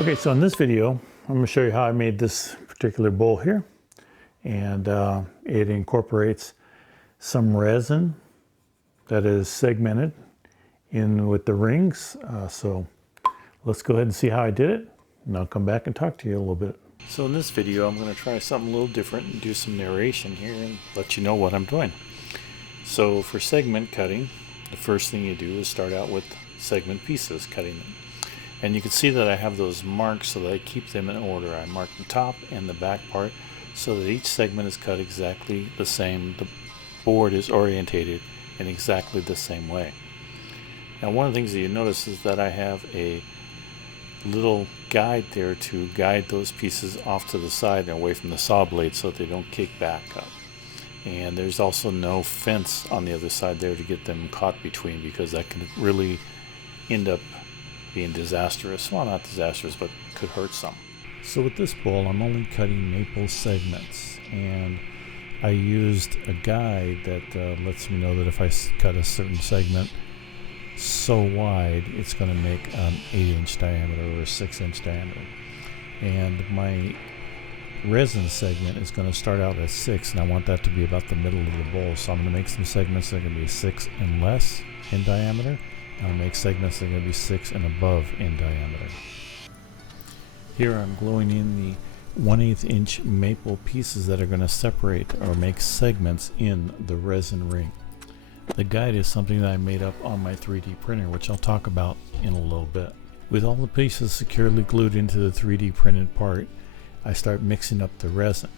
Okay, so in this video, I'm going to show you how I made this particular bowl here. And it incorporates some resin that is segmented in with the rings. So let's go ahead and see how I did it, and I'll come back and talk to you a little bit. So in this video, I'm going to try something a little different and do some narration here and let you know what I'm doing. So for segment cutting, the first thing you do is start out with segment pieces, cutting them. And you can see that I have those marks so that I keep them in order. I mark the top and the back part so that each segment is cut exactly the same. The board is orientated in exactly the same way. Now one of the things that you notice is that I have a little guide there to guide those pieces off to the side and away from the saw blade so that they don't kick back up. And there's also no fence on the other side there to get them caught between, because that can really end up being disastrous. Well, not disastrous, but could hurt some. So with this bowl, I'm only cutting maple segments, and I used a guide that lets me know that if I cut a certain segment so wide, it's going to make an 8-inch diameter or a 6-inch diameter. And my resin segment is going to start out at 6, and I want that to be about the middle of the bowl. So I'm going to make some segments that are going to be 6 and less in diameter. I'll make segments that are going to be 6 and above in diameter. Here I'm gluing in the 1/8 inch maple pieces that are going to separate or make segments in the resin ring. The guide is something that I made up on my 3D printer, which I'll talk about in a little bit. With all the pieces securely glued into the 3D printed part, I start mixing up the resin.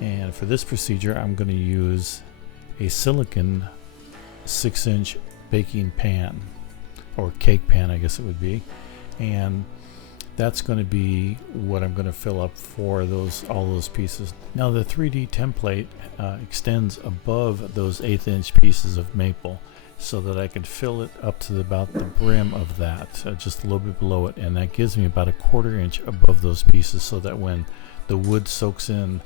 And for this procedure, I'm going to use a silicon 6-inch baking pan, or cake pan I guess it would be, and that's going to be what I'm going to fill up for all those pieces. Now the 3D template extends above those 1/8 inch pieces of maple so that I can fill it up to about the brim of that, just a little bit below it, and that gives me about 1/4 inch above those pieces so that when the wood soaks in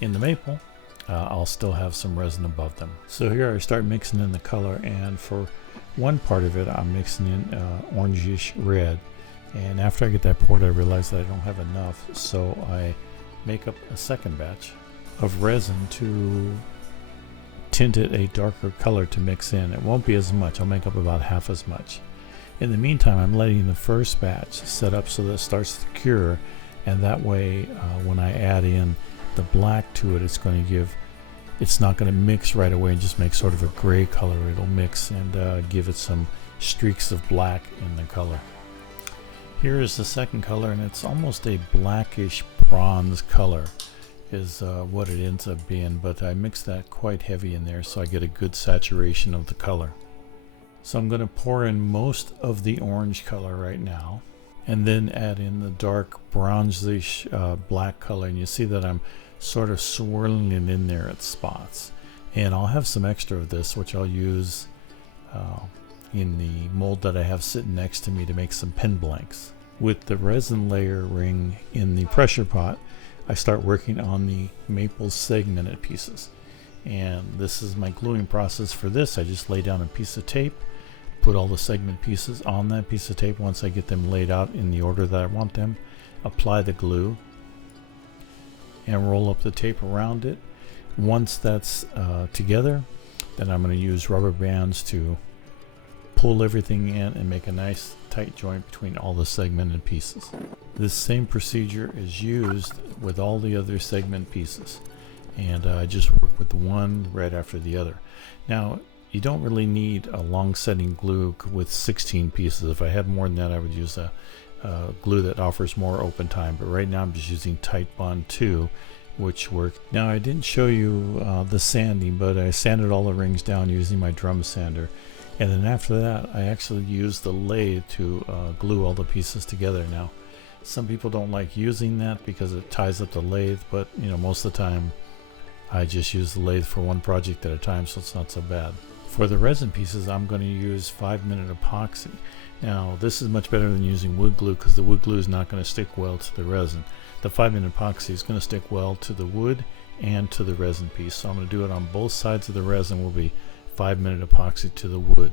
the maple, I'll still have some resin above them. So here I start mixing in the color, and for one part of it I'm mixing in orangish red, and after I get that poured I realize that I don't have enough, so I make up a second batch of resin to tint it a darker color to mix in. It won't be as much, I'll make up about half as much. In the meantime, I'm letting the first batch set up so that it starts to cure, and that way when I add in the black to it, it's not going to mix right away and just make sort of a gray color. It'll mix and give it some streaks of black in the color. Here is the second color, and it's almost a blackish bronze color is what it ends up being, but I mix that quite heavy in there so I get a good saturation of the color. So I'm going to pour in most of the orange color right now, and then add in the dark bronzish black color, and you see that I'm sort of swirling it in there at spots. And I'll have some extra of this, which I'll use in the mold that I have sitting next to me to make some pen blanks. With the resin layer ring in the pressure pot, I start working on the maple segmented pieces. And this is my gluing process for this. I just lay down a piece of tape, put all the segment pieces on that piece of tape. Once I get them laid out in the order that I want them, apply the glue and roll up the tape around it. Once that's together, then I'm going to use rubber bands to pull everything in and make a nice tight joint between all the segmented pieces. This same procedure is used with all the other segment pieces, and I just work with one right after the other. Now you don't really need a long setting glue with 16 pieces. If I had more than that, I would use a glue that offers more open time, but right now I'm just using Titebond 2, which worked. Now I didn't show you the sanding, but I sanded all the rings down using my drum sander, and then after that I actually used the lathe to glue all the pieces together. Now some people don't like using that because it ties up the lathe, but most of the time I just use the lathe for one project at a time, so it's not so bad. For the resin pieces, I'm going to use 5-minute epoxy. Now this is much better than using wood glue because the wood glue is not going to stick well to the resin. The 5-minute epoxy is going to stick well to the wood and to the resin piece. So I'm going to do it on both sides of the resin. Will be 5-minute epoxy to the wood.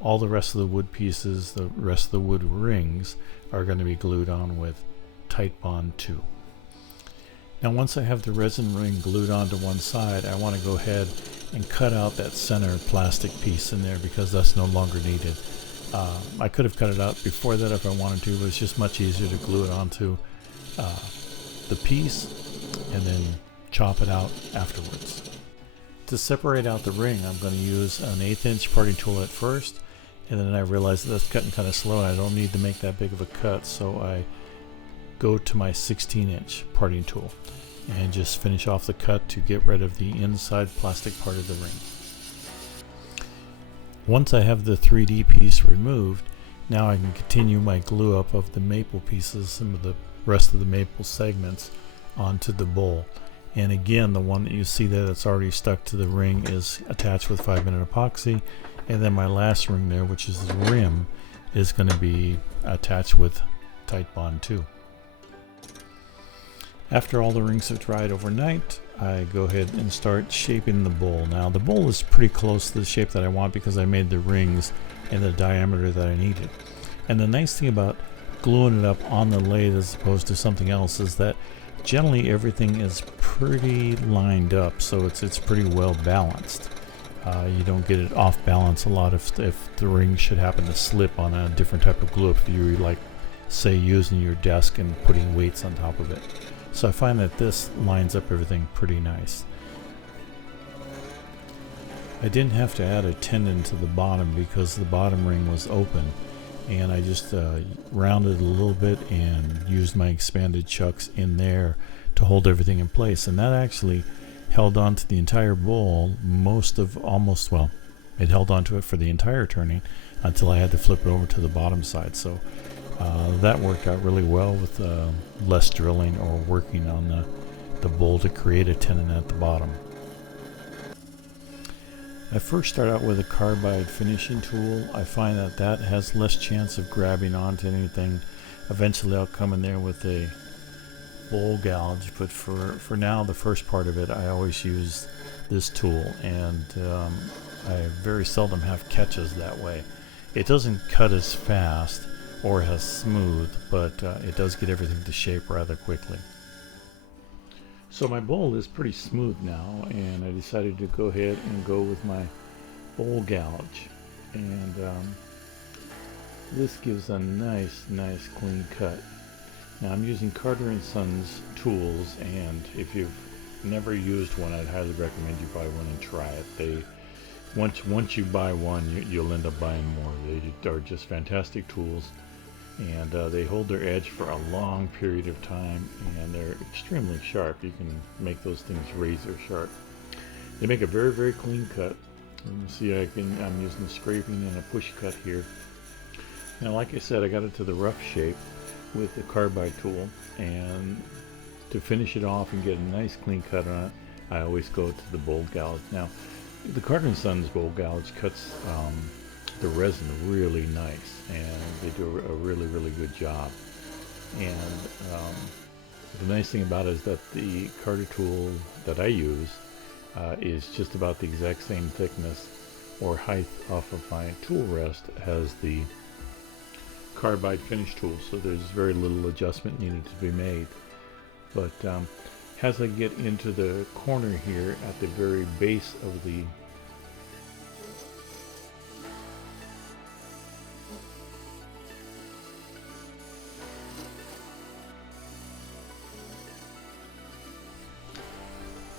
all the rest of the wood pieces, the rest of the wood rings, are going to be glued on with Titebond 2. Now once I have the resin ring glued onto one side, I want to go ahead and cut out that center plastic piece in there because that's no longer needed. I could have cut it out before that if I wanted to, but it's just much easier to glue it onto the piece and then chop it out afterwards. To separate out the ring, I'm going to use an 1/8 inch parting tool at first, and then I realized that that's cutting kind of slow and I don't need to make that big of a cut, so I go to my 16 inch parting tool and just finish off the cut to get rid of the inside plastic part of the ring. Once I have the 3D piece removed, now I can continue my glue up of the maple pieces, some of the rest of the maple segments, onto the bowl. And again, the one that you see there that's already stuck to the ring is attached with 5-minute epoxy, and then my last ring there, which is the rim, is going to be attached with Titebond 2. After all the rings have dried overnight, I go ahead and start shaping the bowl. Now the bowl is pretty close to the shape that I want because I made the rings in the diameter that I needed. And the nice thing about gluing it up on the lathe as opposed to something else is that generally everything is pretty lined up, so it's pretty well balanced. You don't get it off balance a lot if the ring should happen to slip on a different type of glue, if you're like say using your desk and putting weights on top of it. So I find that this lines up everything pretty nice. I didn't have to add a tendon to the bottom because the bottom ring was open, and I just rounded it a little bit and used my expanded chucks in there to hold everything in place, and that actually held on to the entire bowl it held on to it for the entire turning until I had to flip it over to the bottom side. So that worked out really well with less drilling or working on the bowl to create a tenon at the bottom. I first start out with a carbide finishing tool. I find that has less chance of grabbing onto anything. Eventually I'll come in there with a bowl gouge, but for now, the first part of it, I always use this tool, and I very seldom have catches that way. It doesn't cut as fast or as smooth, but it does get everything to shape rather quickly. So my bowl is pretty smooth now, and I decided to go ahead and go with my bowl gouge, and this gives a nice clean cut. Now I'm using Carter & Sons tools, and if you've never used one, I'd highly recommend you buy one and try it. Once you buy one, you'll end up buying more. They are just fantastic tools, and they hold their edge for a long period of time, and they're extremely sharp. You can make those things razor sharp. They make a very clean cut. You can see I'm using a scraping and a push cut here. Now, like I said, I got it to the rough shape with the carbide tool, and to finish it off and get a nice clean cut on it, I always go to the bowl gouge. Now, the Carter & Sons bowl gouge cuts the resin really nice, and they do a really good job. And the nice thing about it is that the Carter tool that I use is just about the exact same thickness or height off of my tool rest as the carbide finish tool, so there's very little adjustment needed to be made. But as I get into the corner here at the very base of the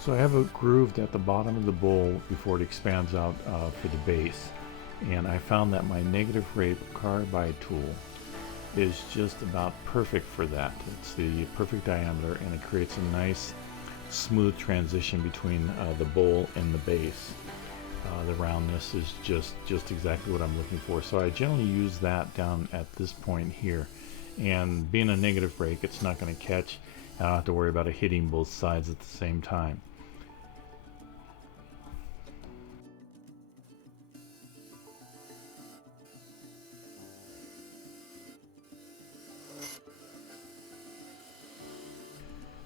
So I have it grooved at the bottom of the bowl before it expands out for the base, and I found that my negative rape carbide tool is just about perfect for that. It's the perfect diameter, and it creates a nice smooth transition between the bowl and the base. The roundness is just exactly what I'm looking for. So I generally use that down at this point here, and being a negative rake, it's not going to catch. I don't have to worry about it hitting both sides at the same time.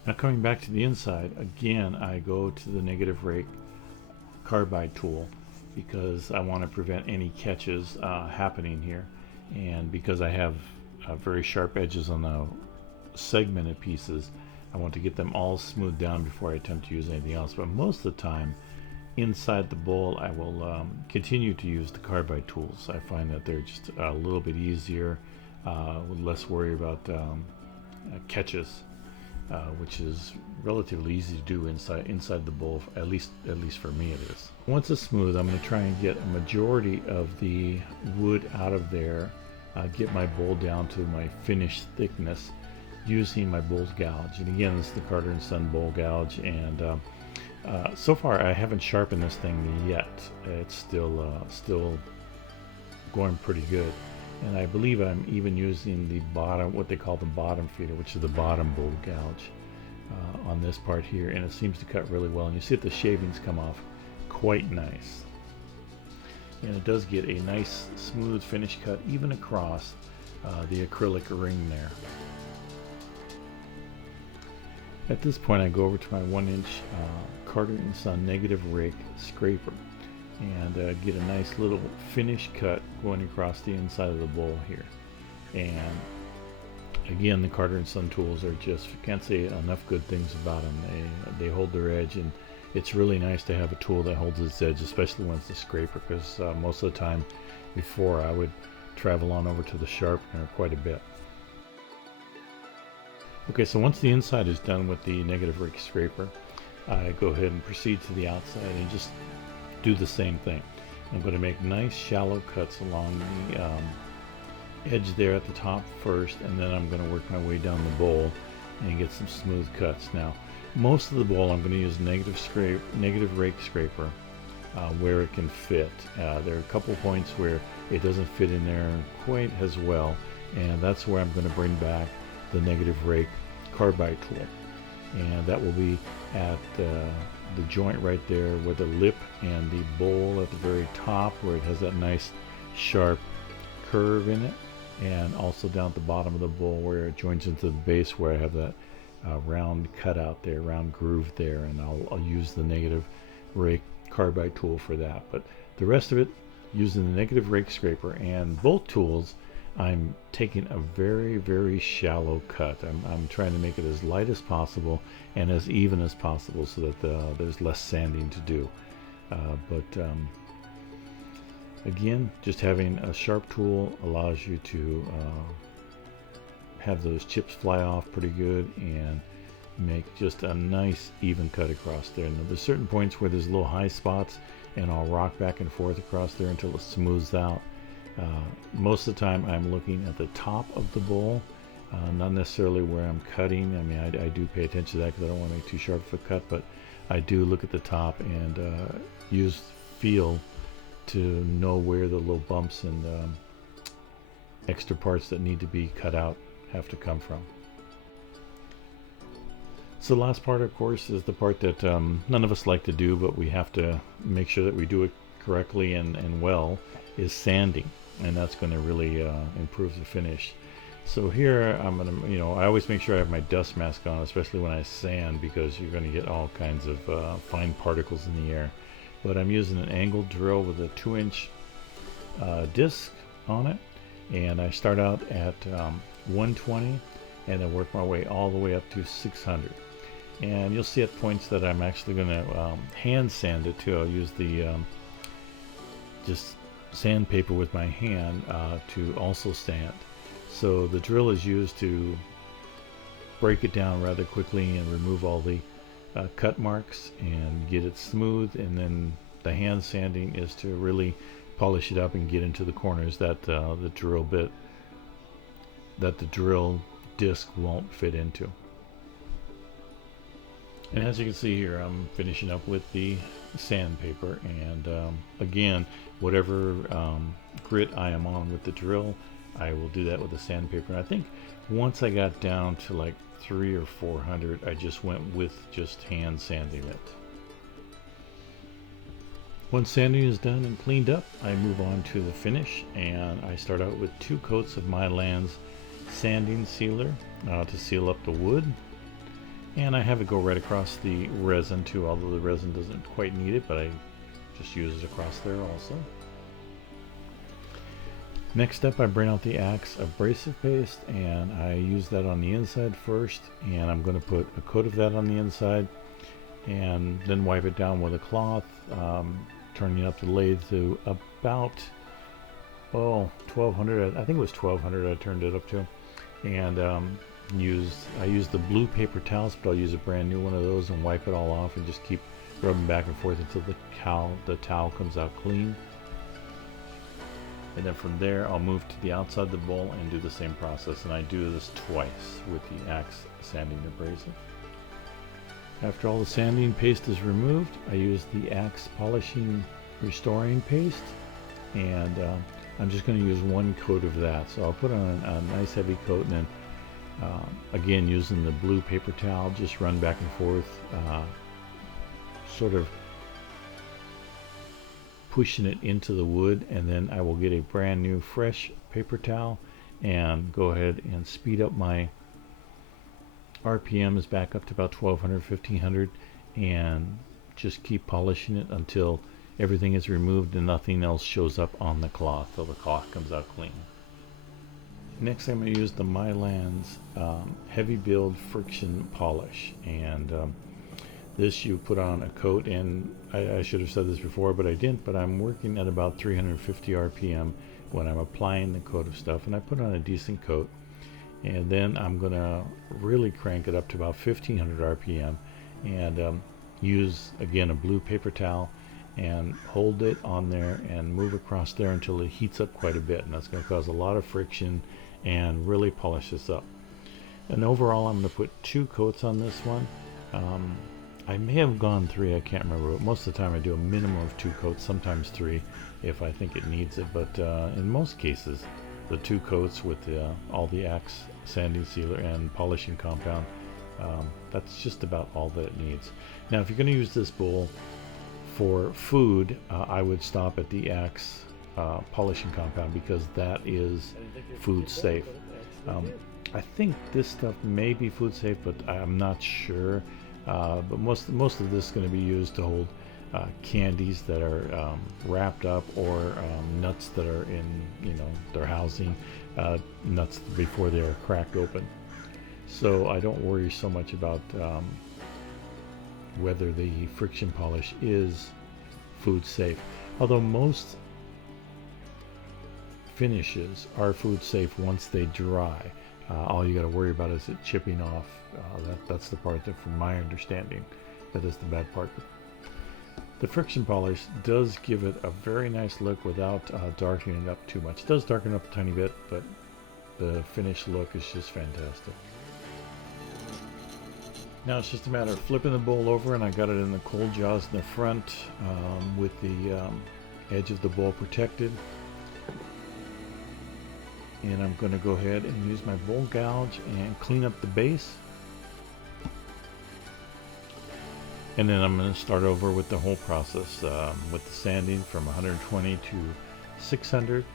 Now coming back to the inside, again I go to the negative rake carbide tool, because I want to prevent any catches happening here, and because I have very sharp edges on the segmented pieces, I want to get them all smoothed down before I attempt to use anything else. But most of the time inside the bowl I will continue to use the carbide tools. I find that they're just a little bit easier, with less worry about catches, which is relatively easy to do inside the bowl. At least for me it is. Once it's smooth, I'm going to try and get a majority of the wood out of there, get my bowl down to my finished thickness using my bowl gouge. And again, this is the Carter & Son bowl gouge, and so far I haven't sharpened this thing yet. It's still going pretty good. And I believe I'm even using the bottom, what they call the bottom feeder, which is the bottom bowl gouge on this part here, and it seems to cut really well. And you see that the shavings come off quite nice. And it does get a nice smooth finish cut even across the acrylic ring there. At this point I go over to my 1-inch Carter & Son negative rake scraper and get a nice little finish cut going across the inside of the bowl here. And again, the Carter & Son tools are just, can't say enough good things about them. They hold their edge, and it's really nice to have a tool that holds its edge, especially when it's a scraper, because most of the time before I would travel on over to the sharpener quite a bit. Okay, so once the inside is done with the negative rake scraper, I go ahead and proceed to the outside and just do the same thing. I'm going to make nice shallow cuts along the edge there at the top first, and then I'm going to work my way down the bowl and get some smooth cuts. Now, most of the bowl I'm going to use negative rake scraper where it can fit. There are a couple points where it doesn't fit in there quite as well, and that's where I'm going to bring back the negative rake carbide tool, and that will be at the joint right there where the lip and the bowl at the very top, where it has that nice sharp curve in it, and also down at the bottom of the bowl where it joins into the base, where I have that round cutout there, round groove there, and I'll use the negative rake carbide tool for that. But the rest of it, using the negative rake scraper and both tools, I'm taking a very, very shallow cut. I'm trying to make it as light as possible and as even as possible so that there's less sanding to do. Again, just having a sharp tool allows you to have those chips fly off pretty good and make just a nice even cut across there. Now, there's certain points where there's little high spots, and I'll rock back and forth across there until it smooths out. Most of the time I'm looking at the top of the bowl, not necessarily where I'm cutting. I mean, I do pay attention to that because I don't want to make too sharp of a cut, but I do look at the top and use feel to know where the little bumps and extra parts that need to be cut out have to come from. So the last part, of course, is the part that none of us like to do, but we have to make sure that we do it correctly and well, is sanding. And that's going to really improve the finish. So here I'm going to, I always make sure I have my dust mask on, especially when I sand, because you're going to get all kinds of fine particles in the air. But I'm using an angled drill with a 2-inch disc on it, and I start out at 120 and then work my way all the way up to 600. And you'll see at points that I'm actually going to hand sand it too. I'll use the just sandpaper with my hand to also sand. So the drill is used to break it down rather quickly and remove all the cut marks and get it smooth, and then the hand sanding is to really polish it up and get into the corners that the drill disc won't fit into. And as you can see here, I'm finishing up with the sandpaper, and again, whatever grit I am on with the drill, I will do that with the sandpaper. And I think once I got down to like 300 or 400, I just went with just hand sanding it. Once sanding is done and cleaned up, I move on to the finish, and I start out with 2 coats of Mylan's sanding sealer to seal up the wood. And I have it go right across the resin too, although the resin doesn't quite need it, but I just use it across there also. Next up, I bring out the Axe abrasive paste, and I use that on the inside first, and I'm going to put a coat of that on the inside and then wipe it down with a cloth, turning up the lathe to about 1200. I think it was 1200 I turned it up to, and I used the blue paper towels, but I'll use a brand new one of those and wipe it all off and just keep rubbing back and forth until the towel comes out clean. And then from there, I'll move to the outside of the bowl and do the same process. And I do this twice with the Axe sanding abrasive. After all the sanding paste is removed, I use the Axe polishing restoring paste. And I'm just going to use one coat of that. So I'll put on a nice heavy coat, and then again, using the blue paper towel, just run back and forth, sort of pushing it into the wood, and then I will get a brand new fresh paper towel and go ahead and speed up my RPMs back up to about 1200, 1500, and just keep polishing it until everything is removed and nothing else shows up on the cloth, till the cloth comes out clean. Next, I'm going to use the Mylands heavy build friction polish, and this you put on a coat, and I should have said this before, but I didn't, but I'm working at about 350 RPM when I'm applying the coat of stuff, and I put on a decent coat, and then I'm going to really crank it up to about 1500 RPM, and use, again, a blue paper towel, and hold it on there and move across there until it heats up quite a bit, and that's going to cause a lot of friction and really polish this up. And overall, I'm going to put 2 coats on this one. I may have gone 3, I can't remember, but most of the time I do a minimum of 2 coats, sometimes 3 if I think it needs it, but in most cases the 2 coats with all the Axe sanding sealer and polishing compound, that's just about all that it needs. Now if you're going to use this bowl for food, I would stop at the Axe polishing compound, because that is food safe. I think this stuff may be food safe, but I'm not sure. But most of this is going to be used to hold candies that are wrapped up, or nuts that are in, their housing, nuts before they are cracked open. So I don't worry so much about whether the friction polish is food safe. Although most finishes are food safe once they dry. All you got to worry about is it chipping off. That's the part that, from my understanding, that is the bad part. The friction polish does give it a very nice look without darkening it up too much. It does darken it up a tiny bit, but the finished look is just fantastic. Now it's just a matter of flipping the bowl over, and I got it in the cold jaws in the front, with the edge of the bowl protected. And I'm going to go ahead and use my bowl gouge and clean up the base. And then I'm going to start over with the whole process, with the sanding from 120 to 600.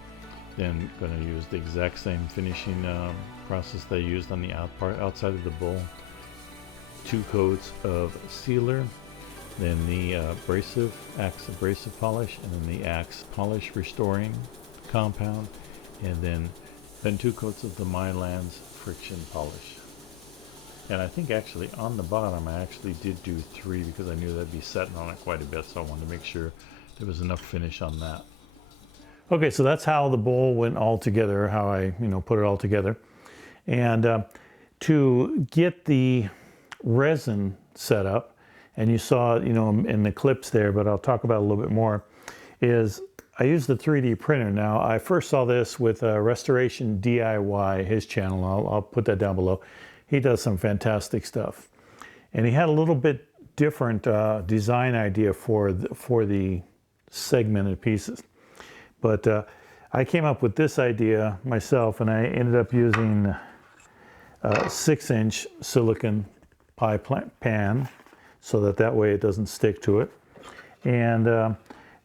Then going to use the exact same finishing process that I used on the outside of the bowl. 2 coats of sealer, then the Axe abrasive polish, and then the Axe polish restoring compound, and then 2 coats of the Mylands friction polish. And I think actually on the bottom I actually did do 3, because I knew that'd be setting on it quite a bit, so I wanted to make sure there was enough finish on that. Okay, so that's how the bowl went all together, how I put it all together. And to get the resin set up, and you saw in the clips there, but I'll talk about it a little bit more, is I use the 3D printer. Now, I first saw this with Restoration DIY, his channel. I'll put that down below. He does some fantastic stuff. And he had a little bit different design idea for the segmented pieces. But I came up with this idea myself, and I ended up using a 6-inch silicon pie pan, so that way it doesn't stick to it. And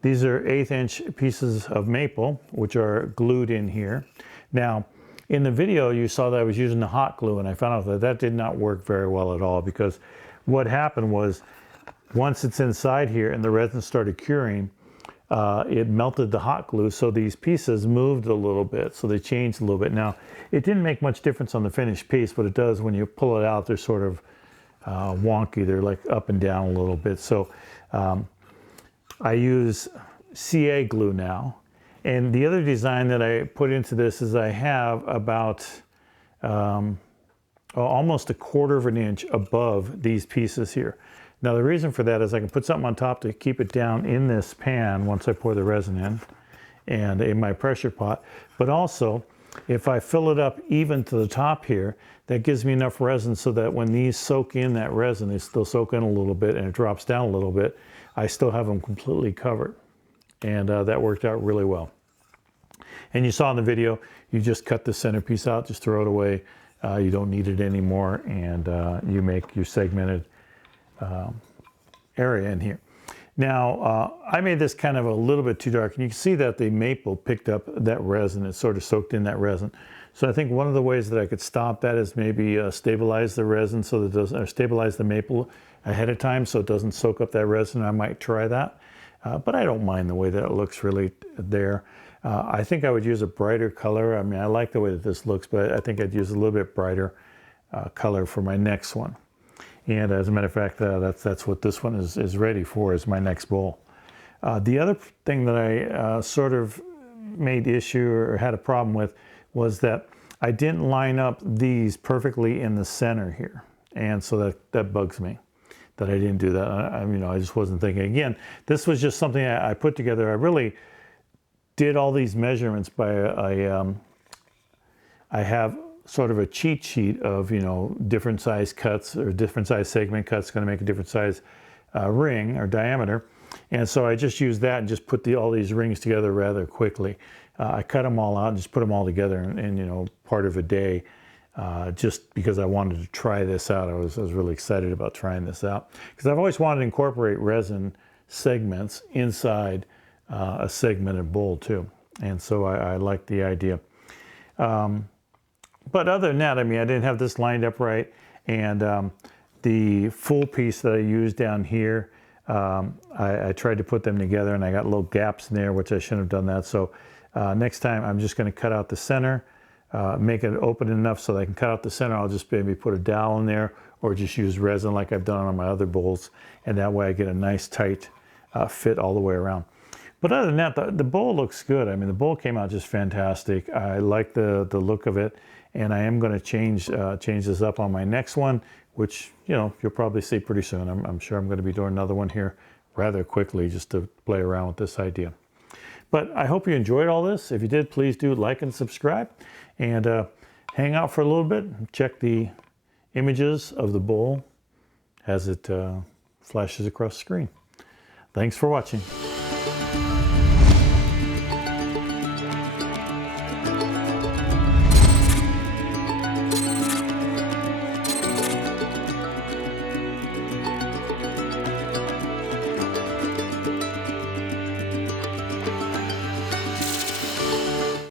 these are 1/8-inch pieces of maple, which are glued in here. Now, in the video, you saw that I was using the hot glue, and I found out that that did not work very well at all, because what happened was, once it's inside here and the resin started curing, it melted the hot glue, so these pieces moved a little bit, so they changed a little bit. Now, it didn't make much difference on the finished piece, but it does when you pull it out. They're sort of wonky. They're like up and down a little bit. So I use CA glue now. And the other design that I put into this is I have about almost 1/4 of an inch above these pieces here. Now the reason for that is I can put something on top to keep it down in this pan once I pour the resin in and in my pressure pot. But also, if I fill it up even to the top here, that gives me enough resin so that when these soak in that resin, they still soak in a little bit and it drops down a little bit, I still have them completely covered. And that worked out really well. And you saw in the video, you just cut the centerpiece out, just throw it away. You don't need it anymore, and you make your segmented area in here. Now, I made this kind of a little bit too dark, and you can see that the maple picked up that resin. It sort of soaked in that resin. So I think one of the ways that I could stop that is maybe stabilize the resin so that it doesn't, or stabilize the maple ahead of time so it doesn't soak up that resin. I might try that, but I don't mind the way that it looks really there. I think I would use a brighter color. I mean, I like the way that this looks, but I think I'd use a little bit brighter color for my next one. And as a matter of fact, that's what this one is ready for, is my next bowl. The other thing that I sort of made issue or had a problem with was that I didn't line up these perfectly in the center here. And so that bugs me that I didn't do that. I just wasn't thinking. Again, this was just something I put together. I really did all these measurements by I have sort of a cheat sheet of, different size cuts or different size segment cuts going to make a different size ring or diameter. And so I just used that and just put all these rings together rather quickly. I cut them all out and just put them all together in part of a day, just because I wanted to try this out. I was really excited about trying this out because I've always wanted to incorporate resin segments inside a segmented bowl too. And so I like the idea. But other than that, I didn't have this lined up right. And the full piece that I used down here, I tried to put them together and I got little gaps in there, which I shouldn't have done that. So next time I'm just going to cut out the center, make it open enough so that I can cut out the center. I'll just maybe put a dowel in there or just use resin like I've done on my other bowls. And that way I get a nice tight fit all the way around. But other than that, the bowl looks good. The bowl came out just fantastic. I like the look of it, and I am going to change this up on my next one, which you'll probably see pretty soon. I'm sure I'm going to be doing another one here rather quickly just to play around with this idea. But I hope you enjoyed all this. If you did, please do like and subscribe, and hang out for a little bit. Check the images of the bowl as it flashes across the screen. Thanks for watching.